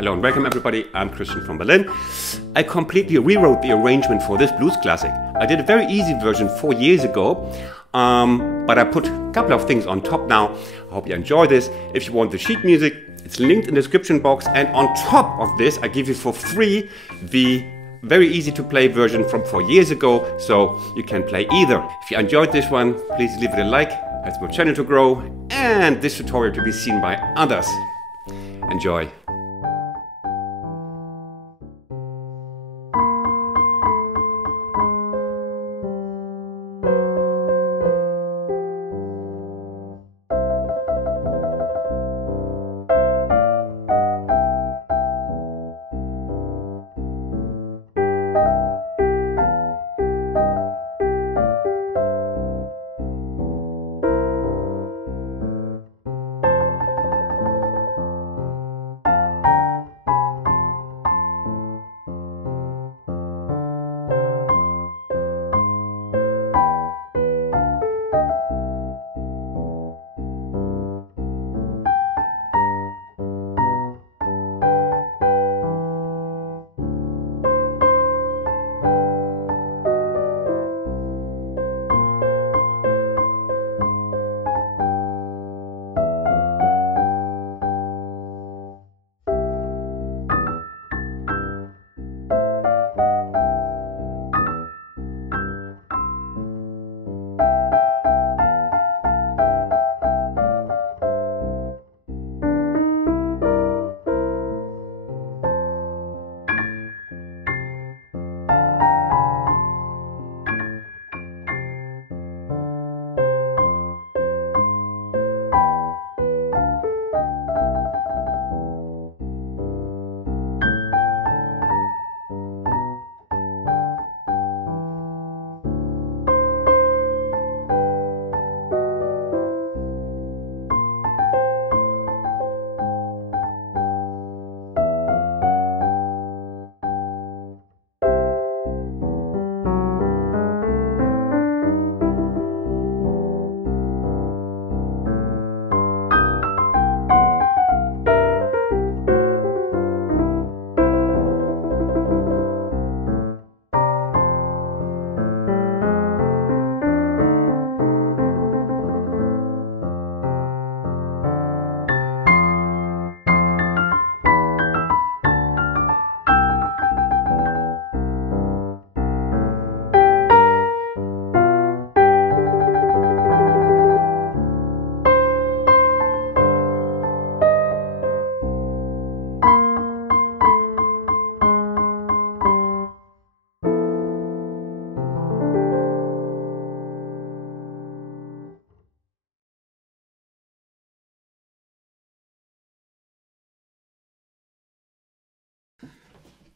Hello and welcome everybody, I'm Christian from Berlin. I completely rewrote the arrangement for this blues classic. I did a very easy version 4 years ago, but I put a couple of things on top now. I hope you enjoy this. If you want the sheet music, it's linked in the description box, and on top of this I give you for free the very easy to play version from 4 years ago, so you can play either. If you enjoyed this one, please leave it a like, helps my channel to grow and this tutorial to be seen by others. Enjoy!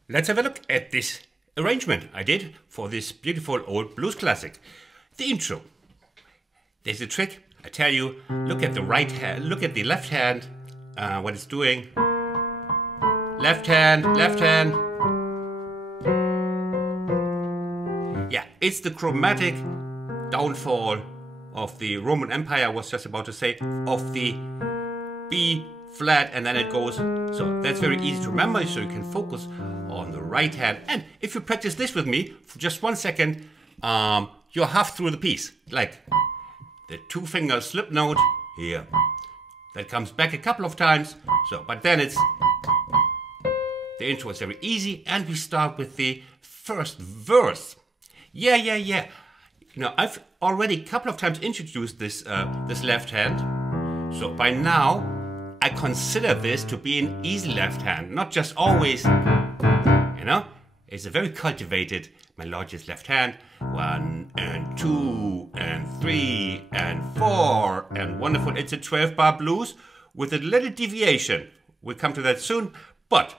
Let's have a look at this arrangement I did for this beautiful old blues classic. The intro. There's a trick. I tell you, look at the right hand, look at the left hand, what it's doing. Left hand, left hand. Yeah, it's the chromatic downfall of the Roman Empire, I was just about to say, of the B flat, and then it goes. So that's very easy to remember, so you can focus on the right hand. And if you practice this with me for just 1 second, you're half through the piece. Like the 2-finger slip note here. That comes back a couple of times. So, but then it's the intro is very easy, and we start with the first verse. Yeah. You know, I've already a couple of times introduced this this left hand. So by now, I consider this to be an easy left hand, not just always. You know, it's a very cultivated melodious left hand. 1 and 2 and 3 and 4 and wonderful. It's a 12-bar blues with a little deviation. We'll come to that soon, but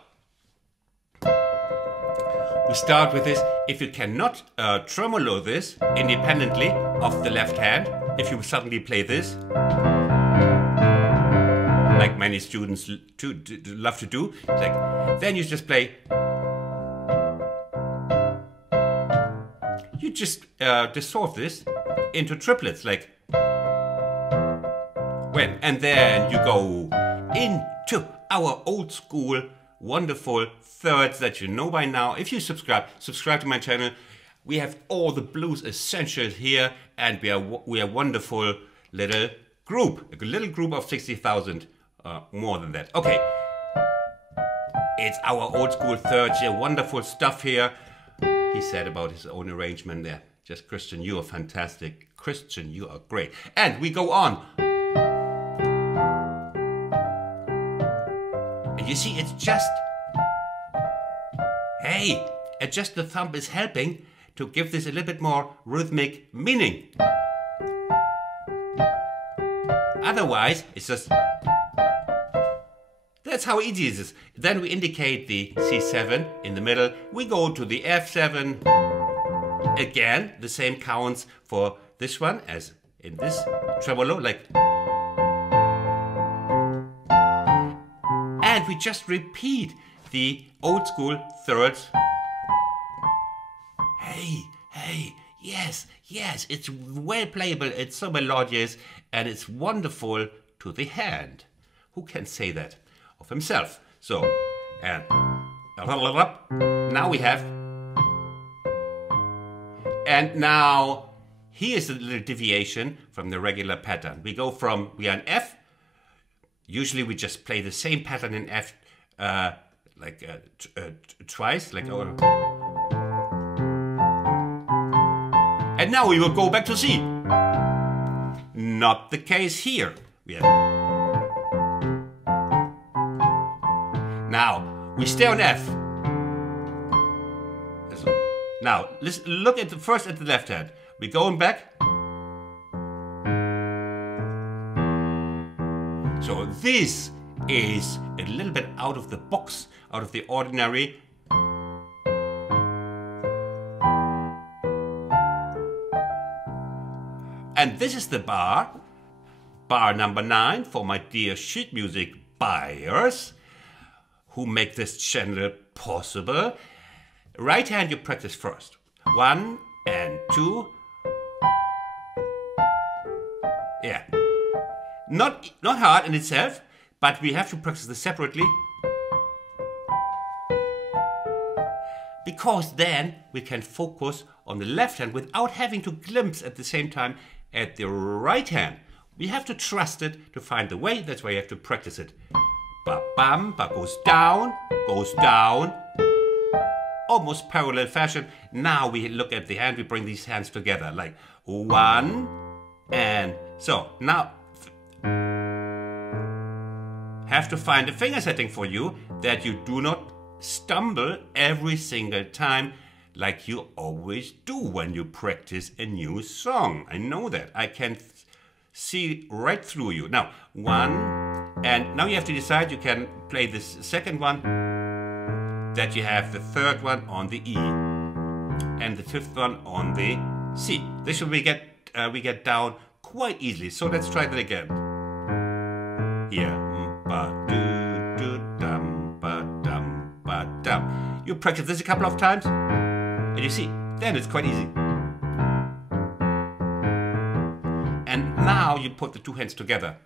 we start with this. If you cannot tremolo this independently of the left hand, if you suddenly play this, like many students love to do, like, then you just play. You just dissolve this into triplets, like when, and then you go into our old school wonderful thirds that you know by now. If you subscribe to my channel. We have all the blues essentials here, and we are a wonderful little group. A little group of 60,000, more than that. Okay, it's our old school thirds here. Wonderful stuff here. He said about his own arrangement there. Just Christian, you are fantastic. Christian, you are great. And we go on. And you see, it's just, hey, adjust the thumb is helping to give this a little bit more rhythmic meaning. Otherwise, it's just, that's how easy it is. Then we indicate the C7 in the middle. We go to the F7. Again, the same counts for this one as in this tremolo, like. And we just repeat the old school thirds. Hey, yes, it's well playable, it's so melodious, and it's wonderful to the hand. Who can say that of himself? So, and now we have, and now here's a little deviation from the regular pattern. We go from, we are in F, usually we just play the same pattern in F, twice, like, and now we will go back to C. Not the case here. Now, we stay on F. Now, look at first at the left hand. We're going back. So this is a little bit out of the box, out of the ordinary. And this is the bar number 9 for my dear sheet music buyers who make this channel possible. Right hand you practice first. 1 and 2. Yeah. Not hard in itself, but we have to practice this separately. Because then we can focus on the left hand without having to glimpse at the same time at the right hand. We have to trust it to find the way. That's why you have to practice it. Ba bam, ba goes down, almost parallel fashion. Now we look at the hand, we bring these hands together like 1 and so now have to find a finger setting for you that you do not stumble every single time like you always do when you practice a new song. I know that. I can see right through you. Now, 1, and now you have to decide, you can play this second one, that you have the third one on the E, and the fifth one on the C. This we get down quite easily. So let's try that again. Here. Ba-do-do-dum, ba-dum, ba-dum. You practice this a couple of times. And you see, then it's quite easy. And now you put the two hands together.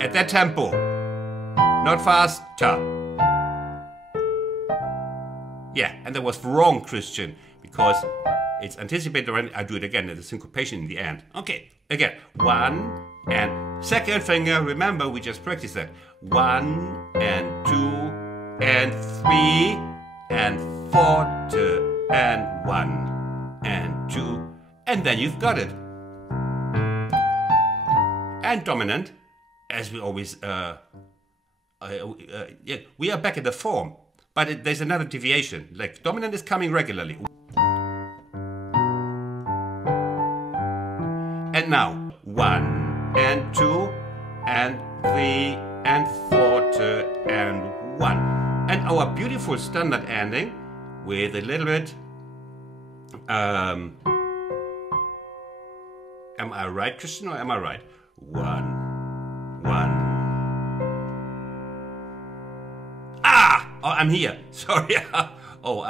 At that tempo. Not faster. Yeah, and that was wrong, Christian, because it's anticipated already. I do it again, there's a syncopation in the end. Okay, again. 1 and second finger, remember we just practiced that. 1 and 2 and 3. And 4, 2, and 1, and 2, and then you've got it. And dominant, as we always, yeah, we are back in the form, but there's another deviation. Like dominant is coming regularly. And now 1 and 2 and 3 and 4, 2, and 1. And our beautiful standard ending with a little bit, am I right, Christian, or am I right? 1, 1. Ah! Oh, I'm here. Sorry. Oh,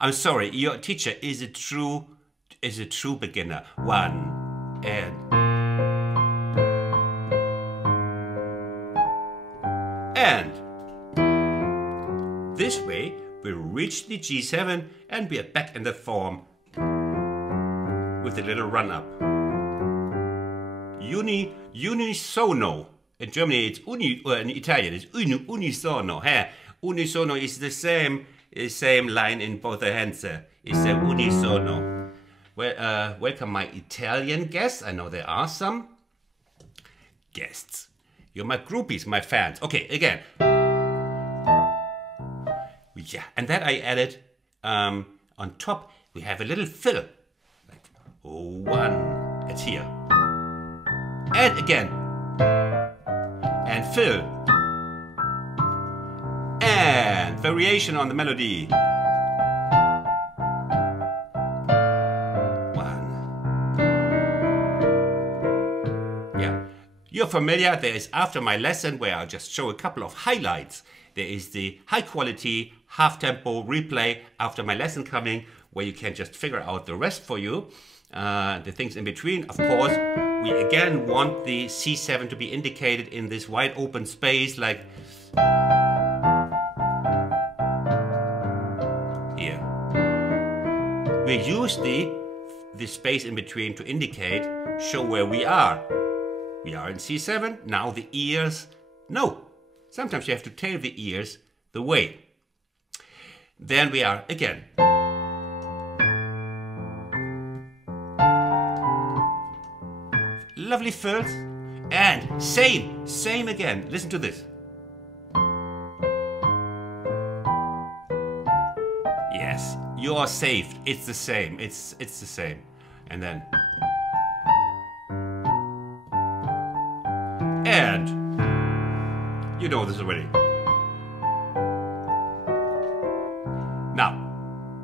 I'm sorry. Your teacher is a true beginner. 1 and And this way we reach the G7 and we are back in the form with a little run up. Unisono. In Germany it's in Italian it's unisono. Hey, unisono is the same line in both the hands. It's a unisono. Well, welcome my Italian guests. I know there are some guests. You're my groupies, my fans. Okay, again. Yeah, and then I added on top we have a little fill. Like 1, it's here. And again. And fill. And variation on the melody. 1. Yeah. You're familiar, there is after my lesson where I'll just show a couple of highlights. There is the high quality half tempo replay after my lesson coming where you can just figure out the rest for you. The things in between, of course, we again want the C7 to be indicated in this wide open space like here. We use the space in between to indicate, show where we are. We are in C7, now the ears, no. Sometimes you have to tell the ears the way. Then we are again. Lovely fills. And same again. Listen to this. Yes, you are saved. It's the same. It's the same. And then. And you know this already.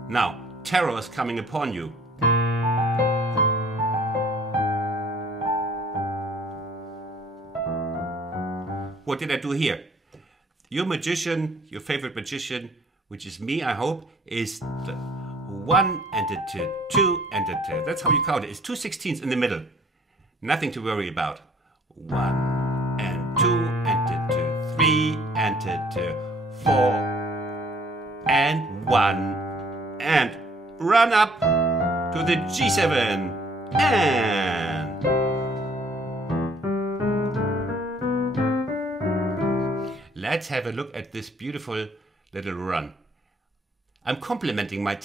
Now, terror is coming upon you. What did I do here? Your magician, your favorite magician, which is me, I hope, is the 1 and the 2, 2 and the 2. That's how you count it. It's 2 16ths in the middle. Nothing to worry about. 1 and 2 and the 2, 3 and the 2, 4 and 1 and run up to the G7 and let's have a look at this beautiful little run. I'm complimenting my...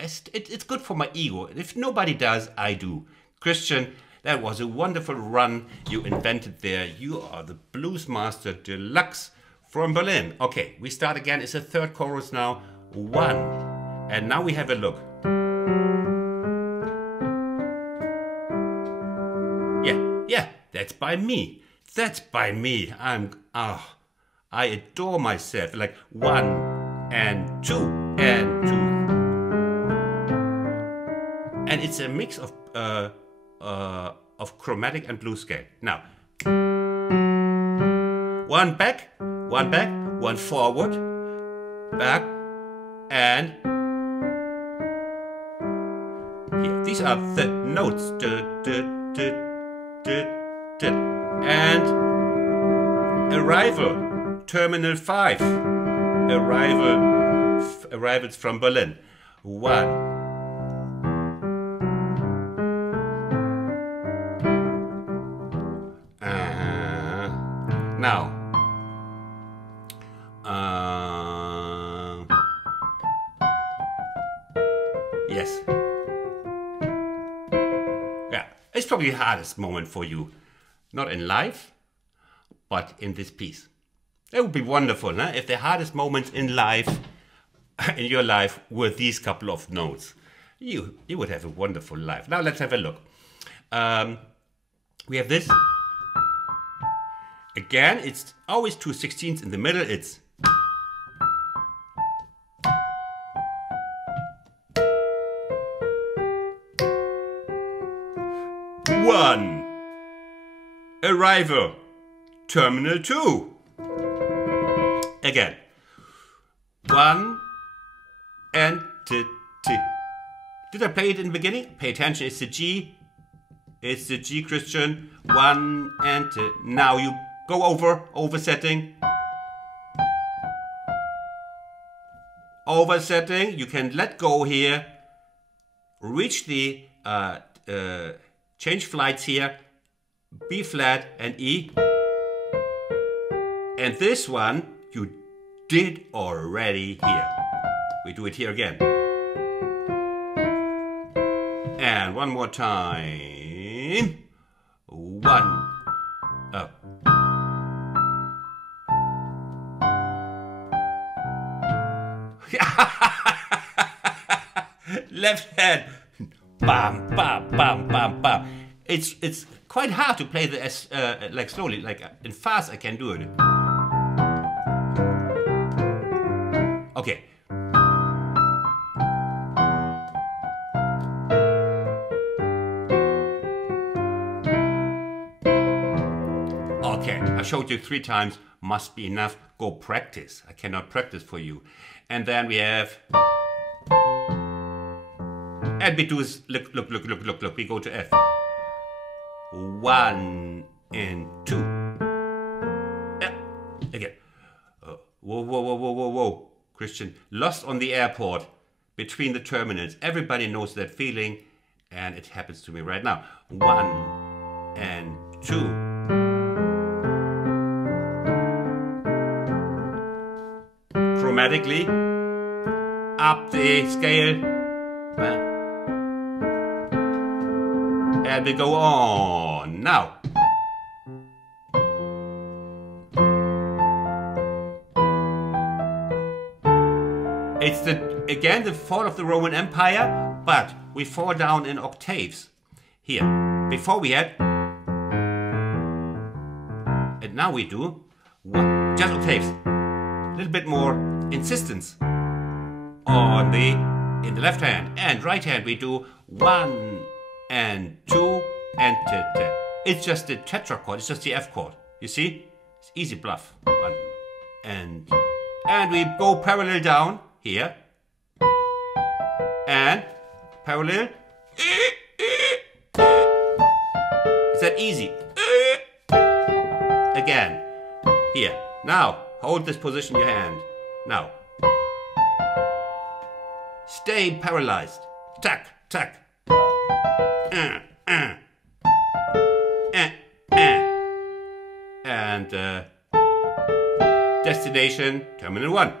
It's good for my ego. If nobody does, I do. Christian, that was a wonderful run you invented there. You are the Blues Master Deluxe from Berlin. Okay, we start again. It's a third chorus now. 1. And now we have a look. Yeah, that's by me. That's by me. I adore myself. Like 1 and 2 and 2. And it's a mix of chromatic and blues scale. Now, 1 back, 1 forward, back, and here. These are the notes. And arrival. Terminal 5. Arrivals from Berlin. 1. Now. Yes. Yeah, it's probably the hardest moment for you. Not in life, but in this piece. It would be wonderful, huh? If the hardest moments in life, in your life, were these couple of notes. You would have a wonderful life. Now let's have a look. We have this. Again, it's always 2 16ths in the middle. It's one. Arrival. Terminal 2. Again. 1 and t. Did I play it in the beginning? Pay attention, it's the G. It's the G, Christian. 1 and t. Now you go over setting. oversetting. You can let go here, reach the change flights here, B flat and E. And this one you did already here. We do it here again. And one more time. One, up. Left hand, bam, bam, bam, bam, bam. It's quite hard to play the S like slowly, like in fast I can do it. Okay. Okay, I showed you 3 times, must be enough. Go practice. I cannot practice for you. And then we have, and we do, look, we go to F. 1 and 2. Yeah, again. Whoa. Christian, lost on the airport between the terminals. Everybody knows that feeling, and it happens to me right now. 1 and 2. Chromatically, up the scale, and we go on. Now, it's again the fall of the Roman Empire, but we fall down in octaves here. Before we had, and now we do just octaves. A little bit more insistence on in the left hand, and right hand we do 1 and 2 and t. It's just the tetrachord, it's just the F chord. You see? It's easy bluff. 1 and we go parallel down here. And parallel. Is that easy? Again. Here. Now, hold this position in your hand. Now. Stay paralyzed. Tack, tack. And destination, terminal 1.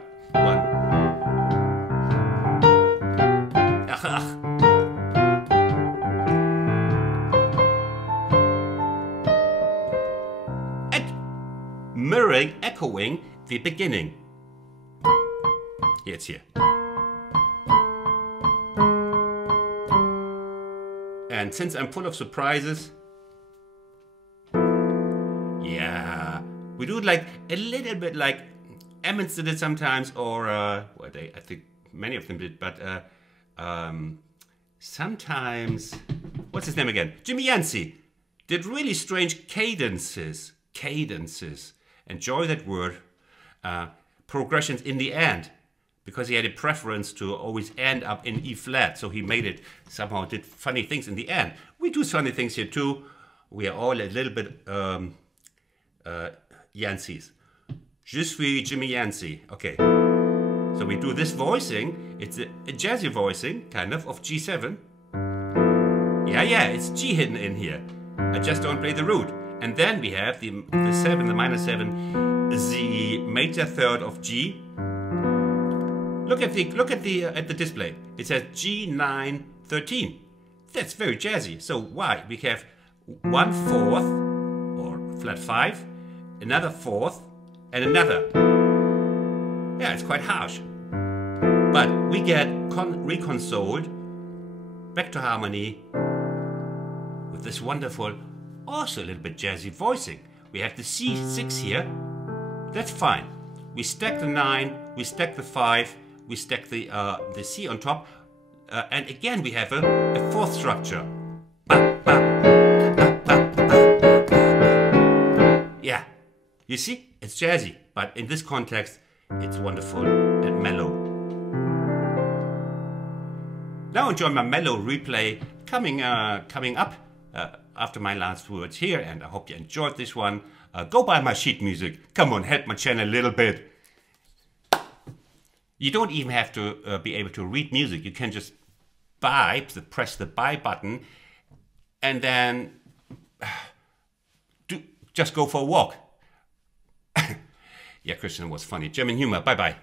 Mirroring, echoing the beginning. Here it's here. And since I'm full of surprises, yeah, we do it like a little bit like Emmons did it sometimes, or I think many of them did, but sometimes, what's his name again? Jimmy Yancey did really strange cadences. Enjoy that word. Progressions in the end, because he had a preference to always end up in E flat, so he made it somehow, did funny things in the end. We do funny things here too. We are all a little bit Yanceys. Je suis Jimmy Yancey. Okay. So we do this voicing. It's a jazzy voicing, kind of G7. Yeah, it's G hidden in here. I just don't play the root. And then we have the 7, the minor 7, the major third of G. Look at the display. It says G9 13. That's very jazzy. So why? We have 1/4 or flat 5, another 4th, and another. Yeah, it's quite harsh. But we get reconsoled back to harmony with this wonderful, also a little bit jazzy voicing. We have the C6 here. That's fine. We stack the 9, we stack the 5, we stack the C on top, and again we have a 4th structure. Yeah, you see, it's jazzy, but in this context, it's wonderful and mellow. Now enjoy my mellow replay coming up after my last words here, and I hope you enjoyed this one. Go buy my sheet music. Come on, help my channel a little bit. You don't even have to be able to read music. You can just press the buy button, and then just go for a walk. Yeah, Christian was funny. German humor. Bye bye.